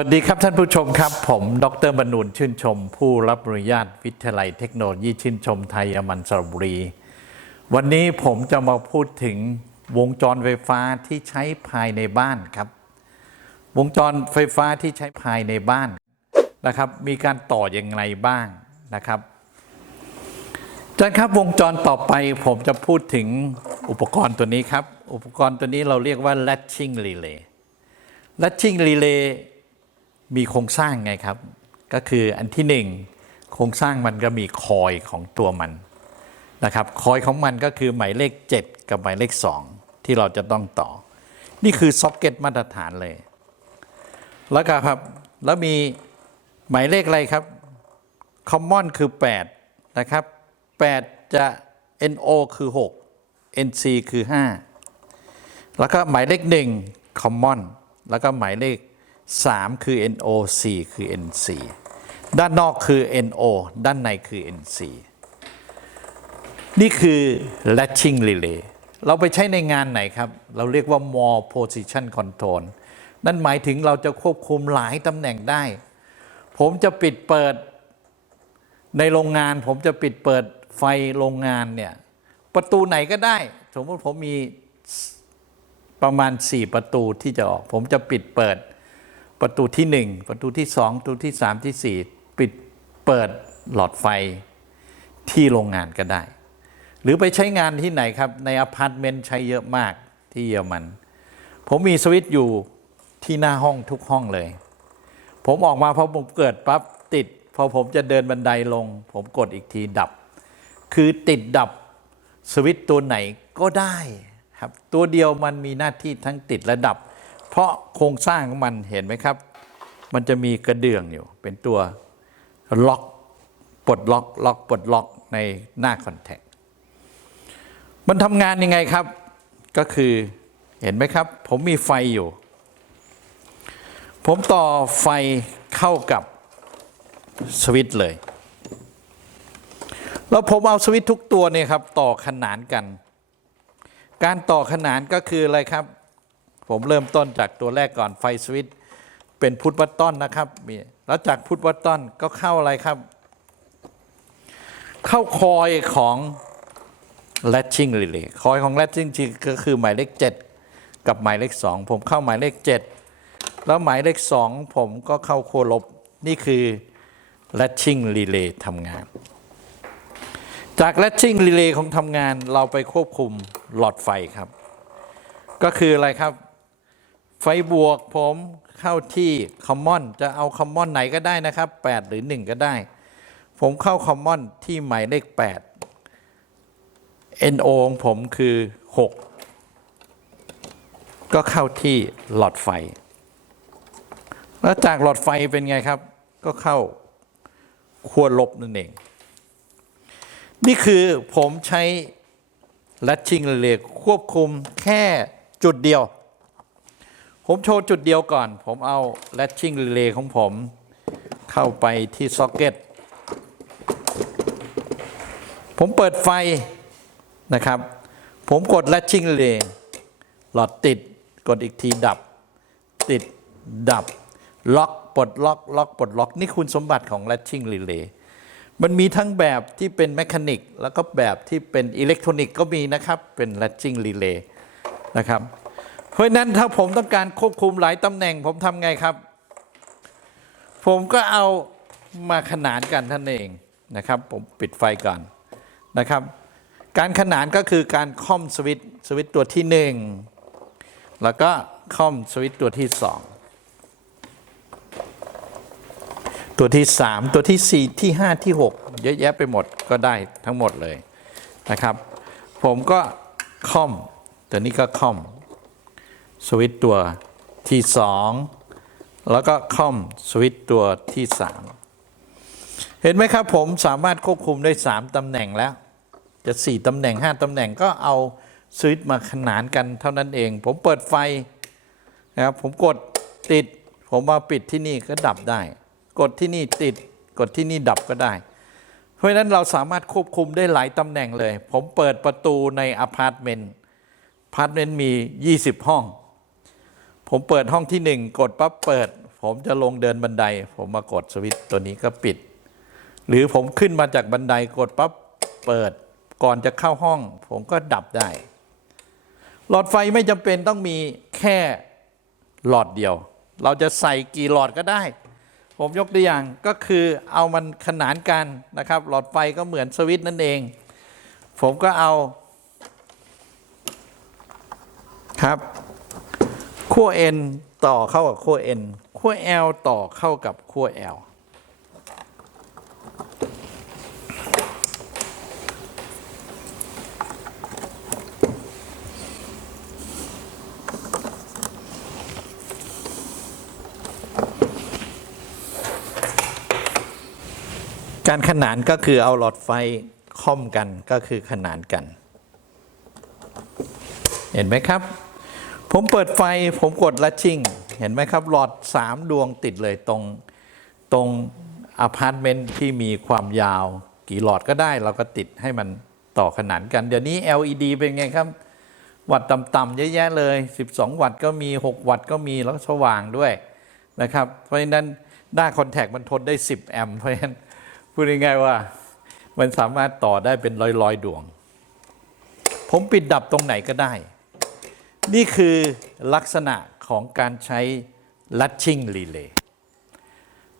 วัสดีครับท่านผู้ชมครับ ผม ดรบรรนูนชื่นชม ผู้รับอนุญาตวิทยาลัยเทคโนโลยีชื่นชมไทยอมันสระบุรี วันนี้ผมจะมาพูดถึงวงจรไฟฟ้าที่ใช้ภายในบ้านครับ วงจรไฟฟ้าที่ใช้ภายในบ้านนะครับ มีการต่ออย่างไรบ้างนะครับอาจารย์ครับวงจรต่อไปผมจะพูดถึงอุปกรณ์ตัวนี้ครับ อุปกรณ์ตัวนี้เราเรียกว่า latching relay latching relay มีโครงสร้างไงครับ ก็คืออันที่หนึ่งโครงสร้างมันก็มีคอยของตัวมันนะครับคอยของมันก็คือหมายเลข 7 กับหมายเลข 2 ที่เราจะต้องต่อ นี่คือซ็อกเก็ตมาตรฐานเลย แล้วก็ครับแล้วมีหมายเลขอะไรครับ common คือ 8 นะครับ 8 จะ NO คือ 6 NC คือ 5 แล้วก็หมายเลข 1 common แล้วก็หมายเลข 3 คือ NO 4 คือ NC ด้านนอกคือ NO ด้านในคือ NC นี่คือ latching relay เราไปใช้ในงานไหนครับ เราเรียกว่า more position control นั่นหมายถึงเราจะควบคุมหลายตำแหน่งได้ ผมจะปิดเปิดในโรงงาน ผมจะปิดเปิดไฟโรงงานเนี่ย ประตูไหนก็ได้ สมมติผมมีประมาณ 4 ประตูที่จะออก ผมจะปิดเปิด ประตูที่ 1 ประตูที่ 2 ประตูที่ 3 ที่ 4 ปิดเปิดหลอดไฟที่โรงงานก็ได้ หรือไปใช้งานที่ไหนครับ ในอพาร์ตเมนต์ใช้เยอะมากที่เยอรมัน ผมมีสวิตช์อยู่ที่หน้าห้องทุกห้องเลย ผมออกมาพอผมเกิดปั๊บติด พอผมจะเดินบันไดลง ผมกดอีกทีดับ คือติดดับสวิตช์ตัวไหนก็ได้ครับ ตัวเดียวมันมีหน้าที่ทั้งติดและดับ เพราะโครงสร้างของมันเห็นไหมครับ มันจะมีกระเดื่องอยู่ เป็นตัวล็อกปลดล็อกล็อกปลดล็อกในหน้าคอนแทคมันทำงานยังไงครับ ก็คือเห็นไหมครับ ผมมีไฟอยู่ ผมต่อไฟเข้ากับสวิตช์เลย แล้วผมเอาสวิตช์ทุกตัวเนี่ยครับ ต่อขนานกัน การต่อขนานก็คืออะไรครับ ผมเริ่มต้นจากตัวแรกก่อนไฟสวิตช์เป็นพุทวัตตอนนะครับมีแล้วจากพุทวัตตอนก็เข้าอะไรครับ เข้าคอยของ latching relay คอยของ latching ก็คือหมายเลข 7 กับหมายเลข 2 ผมเข้าหมายเลข 7 แล้วหมายเลข 2 ผมก็เข้าโคลบนี่คือ latching relay ทำงาน จาก latching relay ของทำงานเราไปควบคุมหลอดไฟครับ ก็คืออะไรครับ ไฟบวกผมเข้าที่ common จะเอา common ไหนก็ได้นะครับ 8 หรือ 1 ก็ได้ ผมเข้า common ที่หมายเลข 8 NO ของผมคือ 6 ก็เข้าที่หลอดไฟ แล้วจากหลอดไฟเป็นไงครับ ก็เข้าขั้วลบนั่นเอง นี่คือผมใช้ latching relay ควบคุมแค่จุดเดียว ผมโชว์จุดเดียวก่อน ผมเอา latching relay ของผม เข้าไปที่ซ็อกเก็ต ผมเปิดไฟนะครับ ผมกด latching relay หลอดติด กดอีกทีดับ ติด ดับ ล็อก ปลดล็อก ล็อก ปลดล็อก นี่คุณสมบัติของ latching relay มันมีทั้งแบบที่เป็นแมคานิก แล้วก็แบบที่เป็นอิเล็กทรอนิกส์ก็มีนะครับ เป็น latching relay นะครับ เพราะนั้นถ้าผมต้องการควบคุมหลายตำแหน่งผมทำไงครับ ผมก็เอามาขนานกันท่านเองนะครับ ผมปิดไฟก่อนนะครับ การขนานก็คือการค่อมสวิตสวิตตัวที่หนึ่งแล้วก็ค่อมสวิตตัวที่สองตัวที่สามตัวที่สี่ที่ห้าที่หกเยอะแยะไปหมดก็ได้ทั้งหมดเลยนะครับ ผมก็ค่อม ตัวนี้ก็ค่อม สวิตตัวที่สองแล้วก็คอมสวิตตัวที่สามเห็นไหมครับผมสามารถควบคุมได้สามตำแหน่งแล้ว จะสี่ตำแหน่งห้าตำแหน่งก็เอาสวิตมาขนานกันเท่านั้นเอง ผมเปิดไฟนะครับผมกดติด ผมมาปิดที่นี่ก็ดับได้ กดที่นี่ติดกดที่นี่ดับก็ได้ เพราะฉะนั้นเราสามารถควบคุมได้หลายตำแหน่งเลย ผมเปิดประตูในอพาร์ตเมนต์อพาร์ตเมนต์มี 20 ห้อง ผมเปิดห้องที่หนึ่งกดปั๊บเปิด ผมจะลงเดินบันได ผมมากดสวิตช์ตัวนี้ก็ปิด หรือผมขึ้นมาจากบันไดกดปั๊บเปิด ก่อนจะเข้าห้อง ผมก็ดับได้ หลอดไฟไม่จำเป็นต้องมีแค่หลอดเดียว เราจะใส่กี่หลอดก็ได้ ผมยกตัวอย่างก็คือเอามันขนานกันนะครับ หลอดไฟก็เหมือนสวิตช์นั่นเอง ผมก็เอาครับ ขั้ว N ต่อเข้ากับขั้ว N ขั้ว L ต่อเข้ากับขั้ว L การขนานก็คือเอาหลอดไฟค่อมกันก็คือขนานกัน เห็นไหมครับ ผมเปิดไฟผมกดลัชชิ่ง เห็นไหมครับ หลอดสามดวงติดเลยตรงตรงอพาร์ตเมนต์ที่มีความยาว กี่หลอดก็ได้ เราก็ติดให้มันต่อขนานกัน เดี๋ยวนี้ LED เป็นไงครับ วัตต์ต่ำๆเยอะแยะเลย 12 วัตต์ก็มี 6 วัตต์ก็มีแล้วสว่างด้วยนะครับ เพราะฉะนั้นหน้าคอนแทคมันทนได้ 10 แอมป์เพราะฉะนั้นพูดง่ายๆว่ามันสามารถต่อได้เป็นร้อยๆดวง ผมปิดดับตรงไหนก็ได้ นี่คือลักษณะของการใช้ลัชชิ่งรีเลย์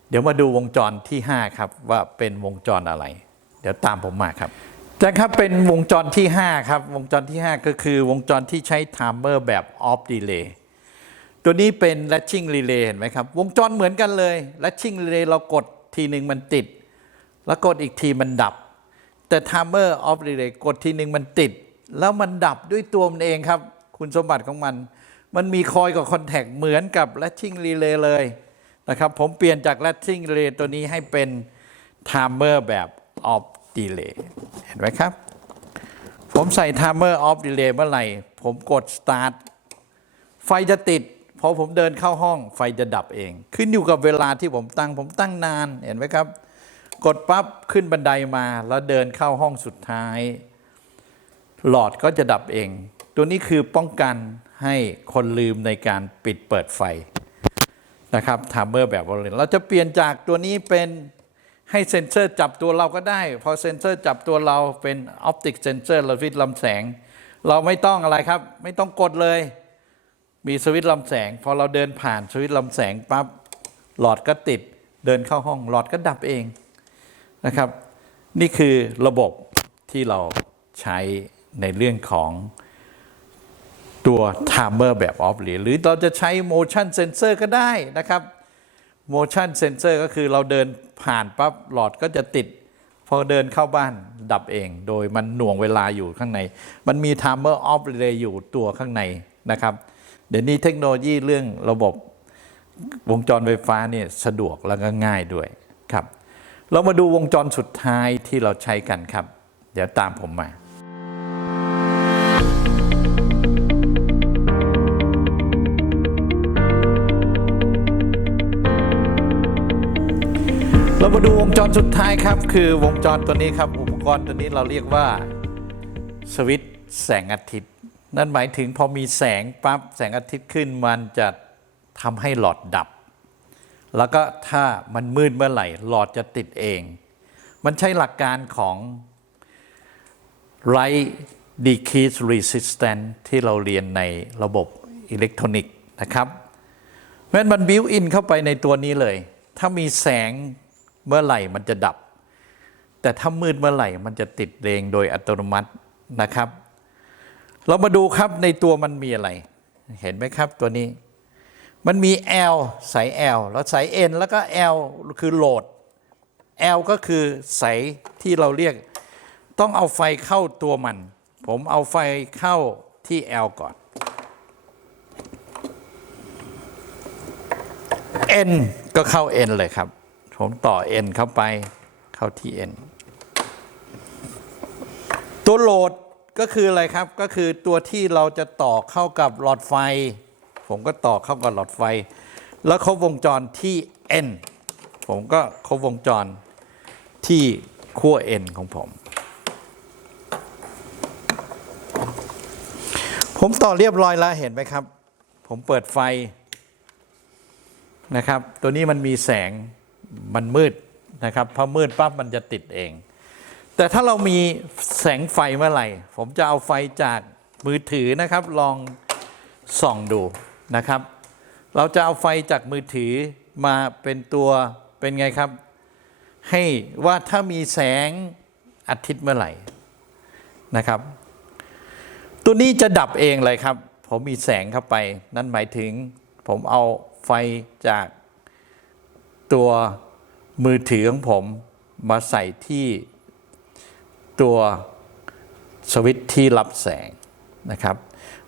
เดี๋ยวมาดูวงจรที่ 5 ครับ ว่าเป็นวงจรอะไร เดี๋ยวตามผมมาครับจารย์ครับเป็นวงจรที่ 5 ครับ วงจรที่ 5 ก็คือวงจรที่ใช้ไทม์เมอร์แบบออฟดีเลย์ตัวนี้เป็น latching relay เห็นไหมครับ วงจรเหมือนกันเลย latching relay เรากดทีหนึ่งมันติด แล้วกดอีกทีมันดับ แต่ timer off relay กดทีหนึ่งมันติด แล้วมันดับด้วยตัวมันเองครับ คุณสมบัติของมัน มันมีคอยกับคอนแทคเหมือนกับ latching relay เลยนะครับ ผมเปลี่ยนจาก latching relay ตัวนี้ให้เป็น timer แบบ off delay เห็นไหมครับ ผมใส่ timer off delay เมื่อไหร่ ผมกด start ไฟจะติดพอผมเดินเข้าห้องไฟจะดับเอง ขึ้นอยู่กับเวลาที่ผมตั้ง ผมตั้งนานเห็นไหมครับ กดปั๊บขึ้นบันไดมาแล้วเดินเข้าห้องสุดท้าย หลอดก็จะดับเอง ตัวนี้คือป้องกันให้คนลืมในการปิดเปิดไฟนะครับทามเมอร์แบบวอลเลนเราจะเปลี่ยนจากตัวนี้เป็นให้เซ็นเซอร์จับตัวเราก็ได้ พอเซ็นเซอร์จับตัวเราเป็นออปติกเซนเซอร์ราวิทย์ลำแสง เราไม่ต้องอะไรครับ ไม่ต้องกดเลย มีสวิตช์ลำแสง พอเราเดินผ่านสวิตช์ลำแสงปั๊บหลอดก็ติด เดินเข้าห้องหลอดก็ดับเองนะครับ นี่คือระบบที่เราใช้ในเรื่องของ ตัว timer แบบ off หรือเราจะใช้ motion sensor ก็ได้นะครับ motion sensor ก็คือเราเดินผ่านปั๊บหลอดก็จะติด พอเดินเข้าบ้านดับเอง โดยมันหน่วงเวลาอยู่ข้างใน มันมี timer off relay อยู่ตัวข้างในนะครับ เดี๋ยวนี้เทคโนโลยีเรื่องระบบวงจรไฟฟ้าเนี่ยสะดวกแล้วก็ง่ายด้วยครับ เรามาดูวงจรสุดท้ายที่เราใช้กันครับ เดี๋ยวตามผมมา เรามาดูวงจรสุดท้ายครับ คือวงจรตัวนี้ครับ อุปกรณ์ตัวนี้เราเรียกว่าสวิตแสงอาทิตย์ นั่นหมายถึงพอมีแสงปั๊บแสงอาทิตย์ขึ้นมันจะทำให้หลอดดับ แล้วก็ถ้ามันมืดเมื่อไหร่ หลอดจะติดเอง มันใช้หลักการของ Light Decrease Resistance ที่เราเรียนในระบบอิเล็กทรอนิกส์นะครับเพราะฉะนั้นมันบิวอินเข้าไปในตัวนี้เลย ถ้ามีแสง เมื่อไหร่มันจะดับ แต่ถ้ามืดเมื่อไหร่มันจะติดเองโดยอัตโนมัตินะครับ เรามาดูครับในตัวมันมีอะไร เห็นไหมครับตัวนี้ มันมี L สาย L แล้วสาย N แล้วก็ L คือโหลด L ก็คือสายที่เราเรียก ต้องเอาไฟเข้าตัวมัน ผมเอาไฟเข้าที่ L ก่อน N ก็เข้า N เลยครับ ผมต่อ N เข้าไปเข้าที่ N ตัวโหลดก็คืออะไรครับก็คือตัวที่เราจะต่อเข้ากับหลอดไฟ ผมก็ต่อเข้ากับหลอดไฟ แล้วเขาวงจรที่ N ผมก็เขาวงจรที่ขั้ว N ของผม ผมต่อเรียบร้อยแล้วเห็นไหมครับ ผมเปิดไฟนะครับ ตัวนี้มันมีแสง มันมืดนะครับพอมืดปั๊บมันจะติดเอง แต่ถ้าเรามีแสงไฟเมื่อไหร่ ผมจะเอาไฟจากมือถือนะครับ ลองส่องดูนะครับ เราจะเอาไฟจากมือถือมาเป็นตัวเป็นไงครับ ให้ว่าถ้ามีแสงอาทิตย์เมื่อไหร่นะครับ ตัวนี้จะดับเองเลยครับ ผมมีแสงเข้าไป นั่นหมายถึง ผมเอาไฟจาก ตัวมือถือของผมมาใส่ที่ตัวสวิตช์ที่รับแสงนะครับ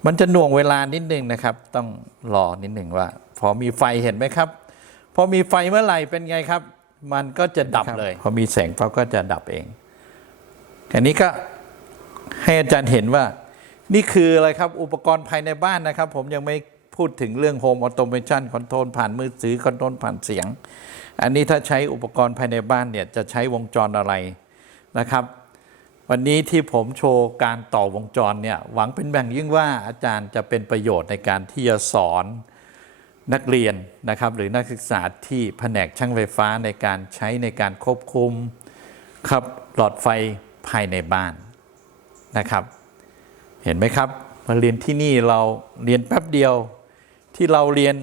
มันจะหน่วงเวลานิดนึงนะครับ ต้องรอนิดหนึ่งว่า พอมีไฟเห็นไหมครับ พอมีไฟเมื่อไหร่เป็นไงครับ มันก็จะดับเลย พอมีแสงปั๊บก็จะดับเองอันนี้ก็ให้อาจารย์เห็นว่า นี่คืออะไรครับ อุปกรณ์ภายในบ้านนะครับ ผมยังไม่ พูดถึงเรื่อง Home Automation Control ผ่านมือถือคอนโทรลผ่านเสียง อันนี้ถ้าใช้อุปกรณ์ภายในบ้านเนี่ยจะใช้วงจรอะไรนะครับ วันนี้ที่ผมโชว์การต่อวงจรเนี่ยหวังเป็นแบ่งยิ่งว่าอาจารย์จะเป็นประโยชน์ในการที่จะสอนนักเรียนนะครับหรือนักศึกษาที่แผนกช่างไฟฟ้าในการใช้ในการควบคุมครับหลอดไฟภายในบ้านนะครับ เห็นไหมครับมาเรียนที่นี่เราเรียนแป๊บเดียว ที่เราเรียน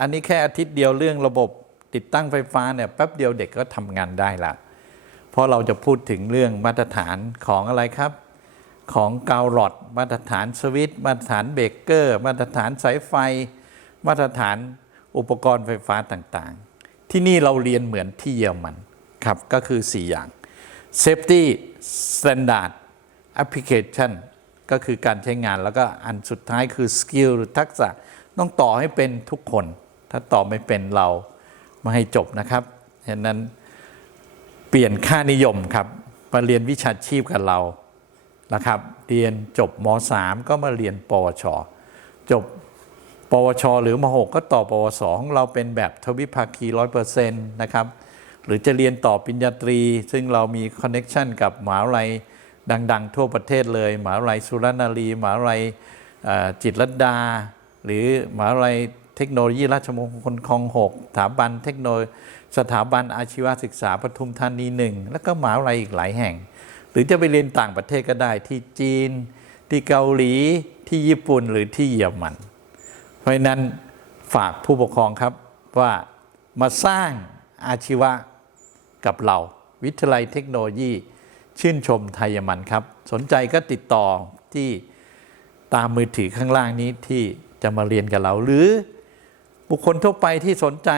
อันนี้แค่อาทิตย์เดียวเรื่องระบบติดตั้งไฟฟ้าเนี่ยแป๊บเดียวเด็กก็ทำงานได้ละ เพราะเราจะพูดถึงเรื่องมาตรฐานของอะไรครับ ของกาวหลอดมาตรฐานสวิตช์มาตรฐานเบรกเกอร์ มาตรฐานสายไฟ มาตรฐานอุปกรณ์ไฟฟ้าต่างๆ ที่นี่เราเรียนเหมือนที่เยอรมันครับ ก็คือ 4 อย่าง Safety Standard Application ก็คือการใช้งานแล้วก็อันสุดท้ายคือ Skill หรือทักษะ ต้องต่อให้เป็นทุกคน ถ้าต่อไม่เป็นเราไม่ให้จบนะครับฉะนั้นเปลี่ยนค่านิยมครับมาเรียนวิชาชีพกับเรานะครับ เรียนจบม .3 ก็มาเรียนปวช จบปวช หรือม .6 ก็ต่อปวสของเราเป็นแบบทวิภาคีร้อยเปอร์เซ็นต์นะครับ หรือจะเรียนต่อปริญญาตรี ซึ่งเรามีคอนเน็ชันกับมหาวิทยาลัยดัง ๆ ทั่วประเทศเลยมหาวิทยาลัยสุรนารีมหาวิทยาลัยจิตรลดา หรือมหาวิทยาลัยเทคโนโลยีราชมงคลคลองหกสถาบันเทคโนโลยีสถาบันอาชีวศึกษาปทุมธานีหนึ่งแล้วก็มหาวิทยาลัยอีกหลายแห่ง หรือจะไปเรียนต่างประเทศก็ได้ที่จีน ที่เกาหลีที่ญี่ปุ่นหรือที่เยอรมัน เพราะฉะนั้นฝากผู้ปกครองครับว่ามาสร้างอาชีวะกับเรา วิทยาลัยเทคโนโลยี ชื่นชมไทยมันครับ สนใจก็ติดต่อที่ตามมือถือข้างล่างนี้ที่ จะมาเรียนกับเรา หรือบุคคลทั่วไปที่สนใจ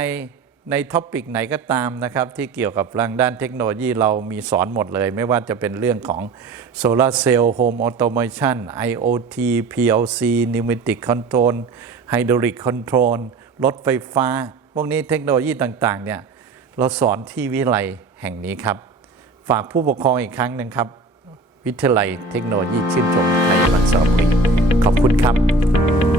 ในท็อปิกไหนก็ตามนะครับ ที่เกี่ยวกับทางด้านเทคโนโลยีเรามีสอนหมดเลย ไม่ว่าจะเป็นเรื่องของโซลาเซลล์โฮมออโตเมชัน IoT PLC Pneumatic Control Hydraulic Control รถไฟฟ้า พวกนี้เทคโนโลยีต่าง ๆ เนี่ย เราสอนที่วิทยาลัยแห่งนี้ครับ ฝากผู้ปกครองอีกครั้งหนึ่งครับ วิทยาลัยเทคโนโลยีชื่นชมไทยบันสระบุรีขอบคุณครับ